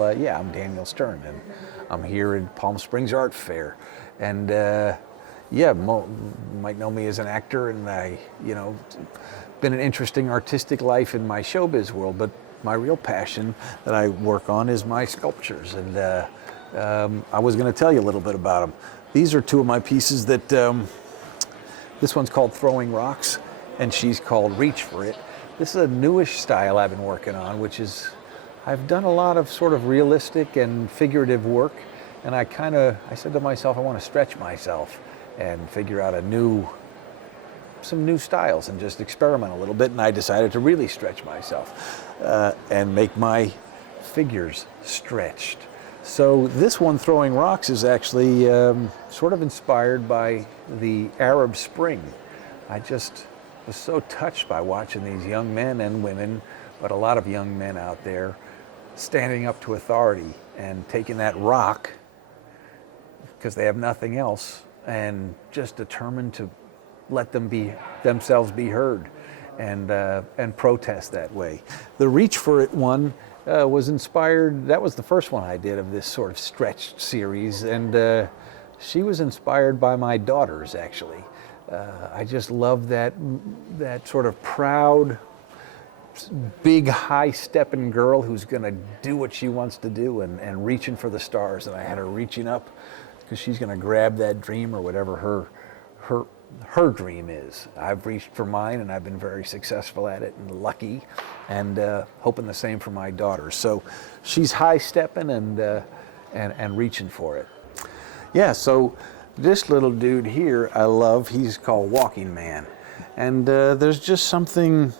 well, yeah, I'm Daniel Stern, and I'm here at Palm Springs Art Fair. And yeah, might know me as an actor, and I, been an interesting artistic life in my showbiz world, but my real passion that I work on is my sculptures. And I was going to tell you a little bit about them. These are two of my pieces that, this one's called Throwing Rocks, and she's called Reach for It. This is a newish style I've been working on, which is, I've done a lot of sort of realistic and figurative work, and I said to myself, I want to stretch myself and figure out some new styles and just experiment a little bit, and I decided to really stretch myself and make my figures stretched. So this one, Throwing Rocks, is actually sort of inspired by the Arab Spring. I just was so touched by watching these young men and women, but a lot of young men out there, standing up to authority and taking that rock, because they have nothing else, and just determined to let themselves be heard and protest that way. The Reach for It one was inspired, that was the first one I did of this sort of stretched series, and she was inspired by my daughters, actually. I just love that sort of proud, big, high-stepping girl who's going to do what she wants to do and reaching for the stars. And I had her reaching up because she's going to grab that dream or whatever her dream is. I've reached for mine, and I've been very successful at it and lucky, and hoping the same for my daughters. So she's high-stepping and reaching for it. Yeah, so this little dude here I love. He's called Walking Man. And there's just something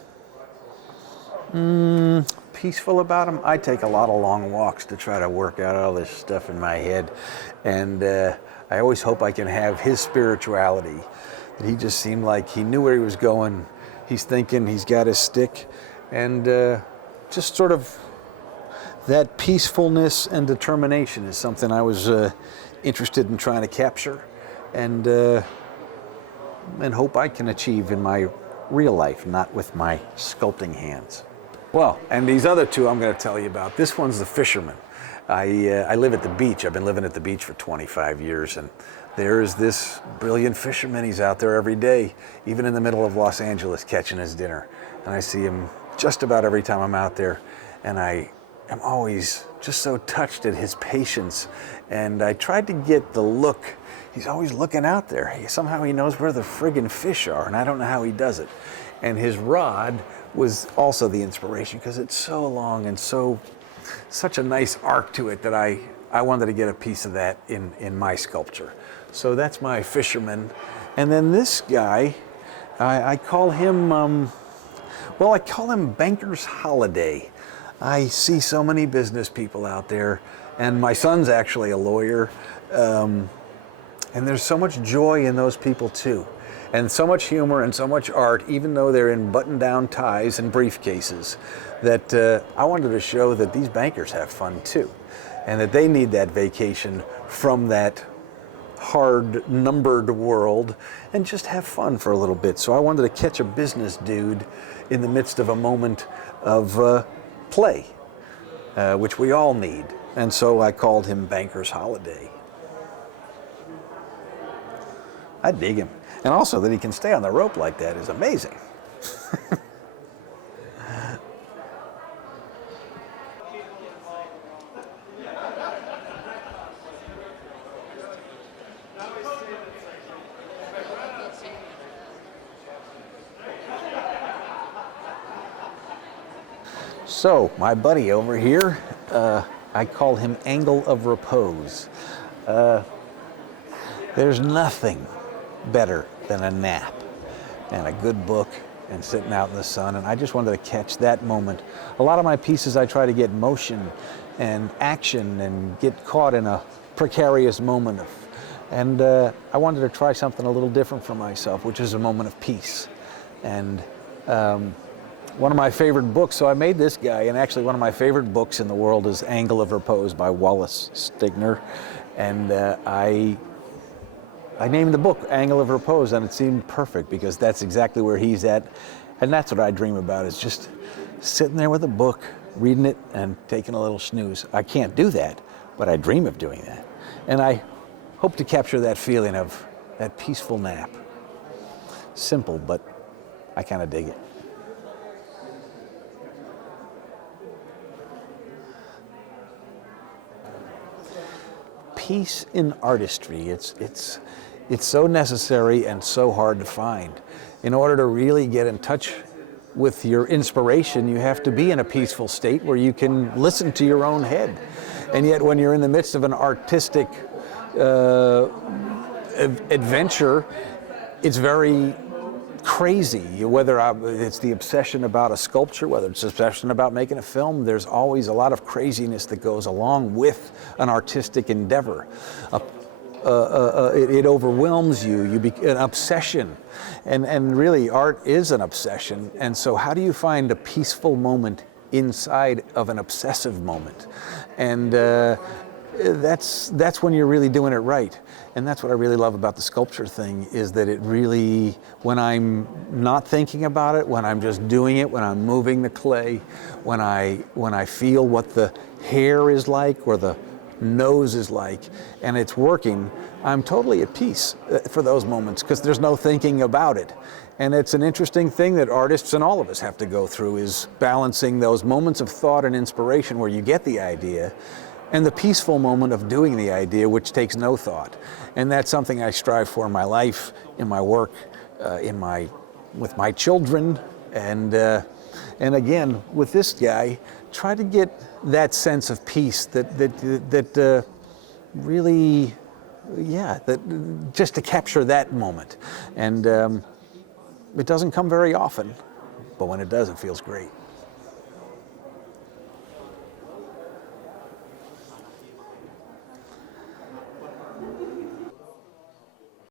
peaceful about him. I take a lot of long walks to try to work out all this stuff in my head. And I always hope I can have his spirituality. That he just seemed like he knew where he was going. He's thinking, he's got his stick. And just sort of that peacefulness and determination is something I was interested in trying to capture and hope I can achieve in my real life, not with my sculpting hands. Well, and these other two I'm going to tell you about. This one's the Fisherman. I live at the beach. I've been living at the beach for 25 years, and there's this brilliant fisherman. He's out there every day, even in the middle of Los Angeles, catching his dinner. And I see him just about every time I'm out there, and I am always just so touched at his patience. And I tried to get the look. He's always looking out there. Somehow he knows where the friggin' fish are, and I don't know how he does it. And his rod was also the inspiration, because it's so long and such a nice arc to it that I wanted to get a piece of that in my sculpture. So that's my Fisherman. And then this guy, I call him, I call him Banker's Holiday. I see so many business people out there, and my son's actually a lawyer, and there's so much joy in those people too, and so much humor and so much art, even though they're in button-down ties and briefcases, that I wanted to show that these bankers have fun too, and that they need that vacation from that hard, numbered world and just have fun for a little bit. So I wanted to catch a business dude in the midst of a moment of play, which we all need. And so I called him Banker's Holiday. I dig him. And also that he can stay on the rope like that is amazing. So, my buddy over here, I call him Angle of Repose. There's nothing better than a nap and a good book and sitting out in the sun, and I just wanted to catch that moment. A lot of my pieces I try to get motion and action and get caught in a precarious moment and I wanted to try something a little different for myself, which is a moment of peace. And one of my favorite books, so I made this guy, and actually one of my favorite books in the world is Angle of Repose by Wallace Stigner, and I named the book Angle of Repose, and it seemed perfect because that's exactly where he's at, and that's what I dream about, is just sitting there with a book, reading it and taking a little snooze. I can't do that, but I dream of doing that. And I hope to capture that feeling of that peaceful nap. Simple, but I kind of dig it. Peace in artistry. It's so necessary and so hard to find. In order to really get in touch with your inspiration, you have to be in a peaceful state where you can listen to your own head. And yet when you're in the midst of an artistic adventure, it's very crazy. Whether it's the obsession about a sculpture, whether it's the obsession about making a film, there's always a lot of craziness that goes along with an artistic endeavor. It overwhelms you. An obsession, and really art is an obsession. And so how do you find a peaceful moment inside of an obsessive moment? And that's when you're really doing it right. And that's what I really love about the sculpture thing, is that it really, when I'm not thinking about it, when I'm just doing it, when I'm moving the clay, when I feel what the hair is like or the nose is like, and it's working, I'm totally at peace for those moments, because there's no thinking about it. And it's an interesting thing that artists and all of us have to go through, is balancing those moments of thought and inspiration where you get the idea, and the peaceful moment of doing the idea, which takes no thought. And that's something I strive for in my life, in my work, with my children, and again with this guy, try to get that sense of peace that really, that just to capture that moment. And it doesn't come very often, but when it does, it feels great.